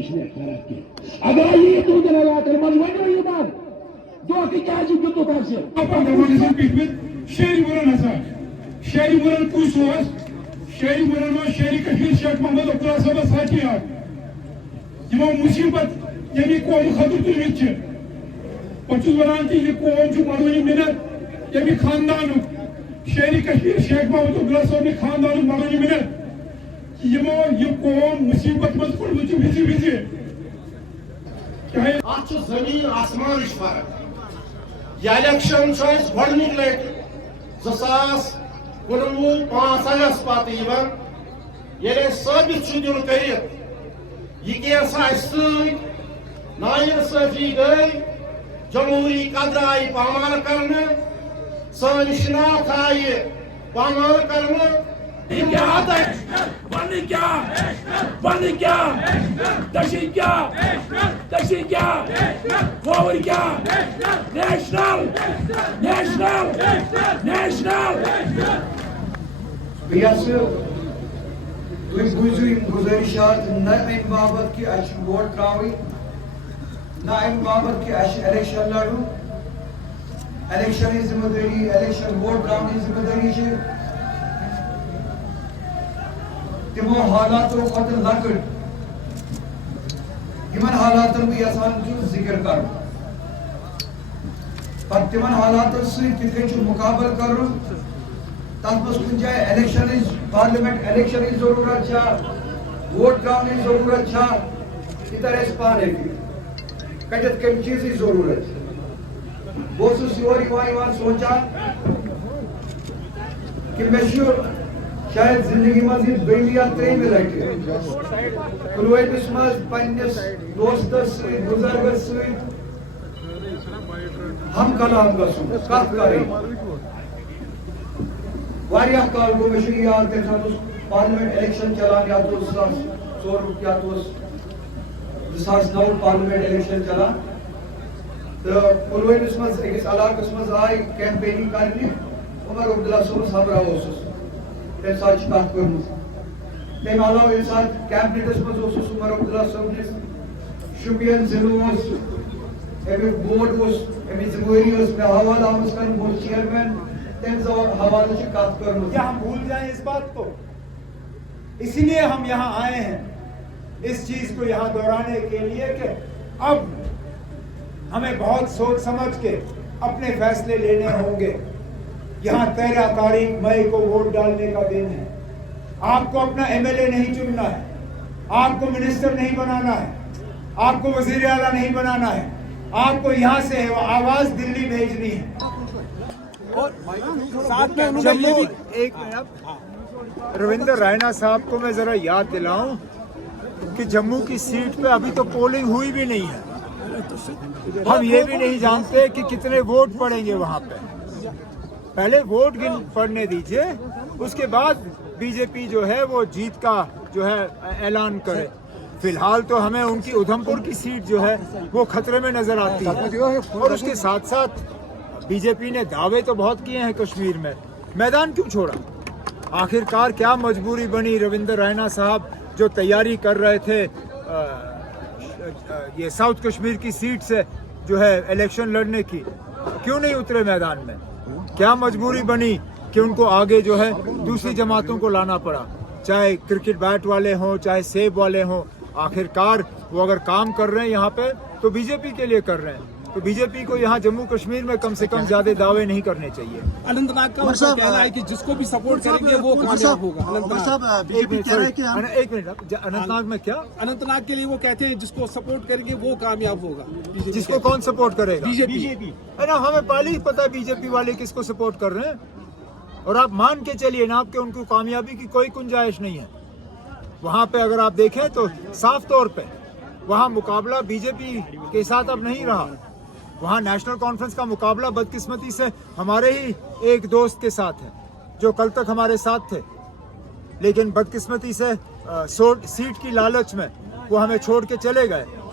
اگر یہ تو لگا کر مجھے یہ بات دو کہ کیا جی تو تھا سے شہری مرن ہسا شہری مرن کس شہری مرن شہری کشمیر شیخ محمد عبداللہ صاحب ساتھی یمو مصیبت یعنی قوم خطر تلمت پچھس ونان تہ یہ قوم مڑونی منت یعنی خاندان شہری کشمیر شیخ محمد عبداللہ صاحب خاندان مڑونی منت یمو یہ قوم مصیبت مز پڑھ وزی وزی ات زمین آسمان فرق یہ الیکشن گۄڈنیُک لٹہِ 2019 5 اگست پتہٕ یِوان ییٚلہِ اَسہِ ثٲبت چھُ دیُن کٔرِتھ یہِ کیس آسہِ سۭتۍ نااِنصٲفی گٔے جمہوٗری قدرٕ آیہِ پامال کرنہٕ سٲنۍ شناخت آیہِ پامال کرنہٕ گزارشات نہ امہ باپت کہ اچھ ووٹ تراوی نہ امہ باپت کہ اچھ الیکشن لڑو الیکشن ذمہ داری الیکشن ووٹ تراونی ذمہ داری ہے تمو حالاتو کھۄتہٕ لۄکٕٹۍ یمن حالاتن بہٕ یژھان چھُس ذکر کرُن پتہٕ تمن حالاتن سۭتۍ کِتھ کٔنۍ چھُ مُقابلہٕ کرُن تتھ منٛز کُنہِ جایہِ الیکشنٕچ پارلِمنٹ الیکشنٕچ ضروٗرت چھا ووٹ تراونٕچ ضروٗرت چھا یہِ تر اَسہِ پانے فِکرِ کتٮ۪تھ کمہِ چیٖزٕچ ضروٗرت چھِ بہٕ اوسُس یور یِوان سونٛچان کہ مےٚ چھُ شاید زندگی مز یہ دویمہِ یا ترٛیٚیِمہِ لٹہِ پُلوٲمِس منٛز پننِس دوستس سۭتۍ بُزرگس سۭتۍ ہم کلام گژھُن کتھ کرٕنۍ واریاہ کال گوٚو مےٚ چھُ یاد تمہِ ساتہٕ اوس پارلِمنٹ الیکشن چلان یا تو 2004 یا تو 2009 پارلِمنٹ الیکشن چلان تہٕ پُلوٲمِس منٛز أکِس علاقس منٛز آیہِ کیمپینِنگ کرنہِ عمر عبداللہ صٲبس ہمراہ اوسُس تمہِ ساتہٕ چھِ کتھ کٔرمٕژ تمہِ علاوٕ ییٚمہِ ساتہٕ کیبنِٹس منٛز اوسُس عمر عبداللہ صٲبنِس شُپین ضلعہٕ اوس امیُک بورڈ اوس امِچ ذمہٕ وٲری ٲس مےٚ حوالہٕ آمٕژ کرنہٕ بہٕ اوسُس چیئرمین تمہِ حوالہٕ چھِ کتھ کٔرمٕژ کیا ہم بھول جائیں اس بات کو اسی لیے ہم یہاں آئے ہیں اس چیز کو یہاں دہرانے کے لیے کہ اب ہمیں بہت سوچ سمجھ کے اپنے فیصلے لینے ہوں گے یہاں 13 تاریخ مئی کو ووٹ ڈالنے کا دن ہے آپ کو اپنا ایم ایل اے نہیں چننا ہے آپ کو منسٹر نہیں بنانا ہے آپ کو وزیر اعلیٰ نہیں بنانا ہے آپ کو یہاں سے آواز دلی بھیجنی ہے روندر رائنا صاحب کو میں ذرا یاد دلاؤں کہ جموں کی سیٹ پہ ابھی تو پولنگ ہوئی بھی نہیں ہے ہم یہ بھی نہیں جانتے کہ کتنے ووٹ پڑیں گے وہاں پہ پہلے ووٹ پڑنے دیجئے اس کے بعد بی جے پی جو ہے وہ جیت کا جو ہے اعلان کرے فی الحال تو ہمیں ان کی ادھم پور کی سیٹ جو ہے وہ خطرے میں نظر آتی ہے اور اس کے ساتھ ساتھ بی جے پی نے دعوے تو بہت کیے ہیں کشمیر میں میدان کیوں چھوڑا آخر کار کیا مجبوری بنی روندر رائنا صاحب جو تیاری کر رہے تھے یہ ساؤتھ کشمیر کی سیٹ سے جو ہے الیکشن لڑنے کی کیوں نہیں اترے میدان میں کیا مجبوری بنی کہ ان کو آگے جو ہے دوسری جماعتوں کو لانا پڑا چاہے کرکٹ بیٹ والے ہوں چاہے سیب والے ہوں آخر کار وہ اگر کام کر رہے ہیں یہاں پہ تو بی جے پی کے لیے کر رہے ہیں تو بی جے پی کو یہاں جموں کشمیر میں کم سے کم زیادہ دعوے نہیں کرنے چاہیے اننت ناگ کا کہنا ہے کہ جس کو بھی سپورٹ کریں گے وہ کامیاب ہوگا ایک منٹ اننت ناگ میں کیا اننت ناگ کے لیے وہ کہتے ہیں جس کو سپورٹ کریں گے وہ کامیاب ہوگا جس کو کون سپورٹ کرے گا بی جے پی نا ہمیں پہلے ہی پتا بی جے پی والے کس کو سپورٹ کر رہے ہیں اور آپ مان کے چلیے نا آپ کے ان کو کامیابی کی کوئی گنجائش نہیں ہے وہاں پہ اگر آپ دیکھیں تو صاف طور پہ وہاں مقابلہ بی جے پی کے ساتھ اب نہیں رہا وہاں نیشنل کانفرنس کا مقابلہ بدقسمتی سے ہمارے ہی ایک دوست کے ساتھ ہے جو کل تک ہمارے ساتھ تھے لیکن بدقسمتی سے سیٹ کی لالچ میں وہ ہمیں چھوڑ کے چلے گئے